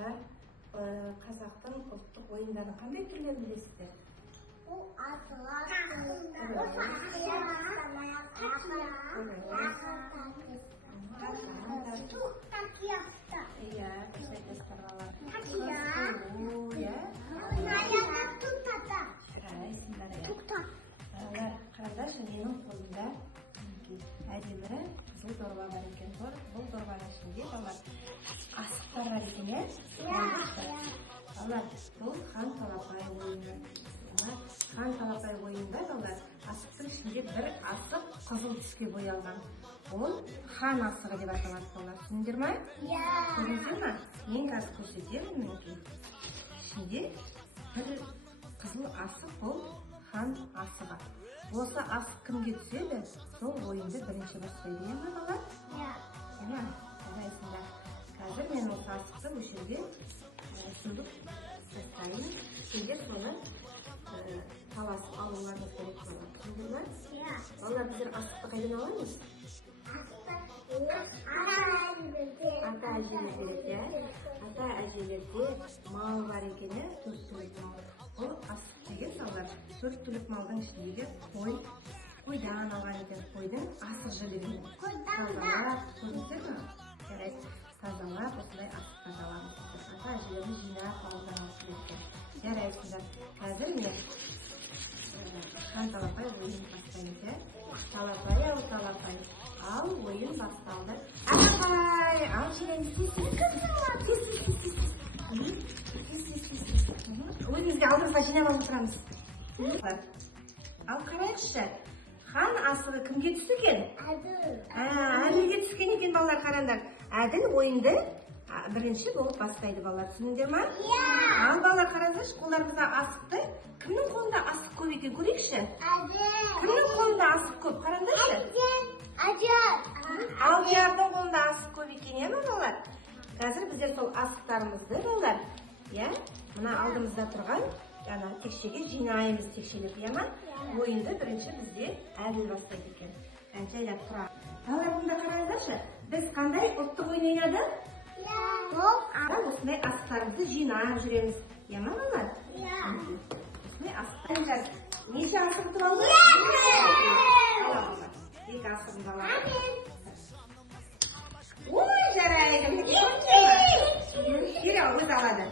балалар, қазақтың ұлттық ойындарын қандай түрлерін білесіздер? Қараңдаршы, менің қолымда әдемі қызыл дорба бар екен. Бұл дорбаның ішінде балалар асықтар бар екен. Балалар, бұл хан талапай ойыны. Хан талапай ойында балалар асықтың ішінде бір асық қызыл түске боялған. Ол хан асығы деп аталады балалар. Түсіндіңдер ме? Көрдіңіздер ме? Мен қазір көрсетемін мінекей. Ішінде бір қызыл асық, бұл хан асығы. Осы асық кімге түседі, сол ойынды бірінші бастайды, ме балалар? Қарайсыңдар. Қазір мен осы асықты бұл жерге сүлдік тастайын. Сіздер соны таласып алуларыңыз керек болады. Түсіндіңдер ме? Балалар, біздер асықты қайдан аламыз? Ата әжелерде мал бар екен, 4 түлік мал. Бұл асық деген балалар 4 түлік малдың ішіндегі қойдан алған екен. Қойдың асық жілігін тазалап, көрдіңіздер ме? Жарайды, тазалап осындай асықтарды аламыз. Ата әжелерді жинап ауылдан алып келген. Жарайсыңдар. Қазір мен хан талапай ойын бастаймыз. Талапай, талапай. Ал ойын басталды. Талапай, ал жиренді өзімізге алдымызға жинап алып отырамыз. Ал қарайықшы, хан асығы кімге түсті екен? Әділге түскен екен балалар, қараңдар. Әділ ойынды бірінші болып бастайды балалар, түсіндіңдер ме? Ал балалар, қараңдаршы, қолдарымызда асықты. Кімнің қолында асық көп екен, көрейікші? Кімнің қолында асық көп, қараңдаршы? Алдиярдың қолында асық көп екен, балалар? Қазір біздер сол асықтарымызды балалар, мына алдымызда тұрған текшеге жинаймыз, текшелеп, ойынды бірінші бізде әділ бастайды екен. Жайлап тұрады. Балалар, бұнда қараңыздаршы, біз қандай ұлттық ойын ойнадық? Осындай асықтарымызды жинап жүреміз. Ма балалар? Осындай асықтарымыз. Неше асық ұтып алды? 2 асығымды аламыз. Ой, жарайды. Өз алады.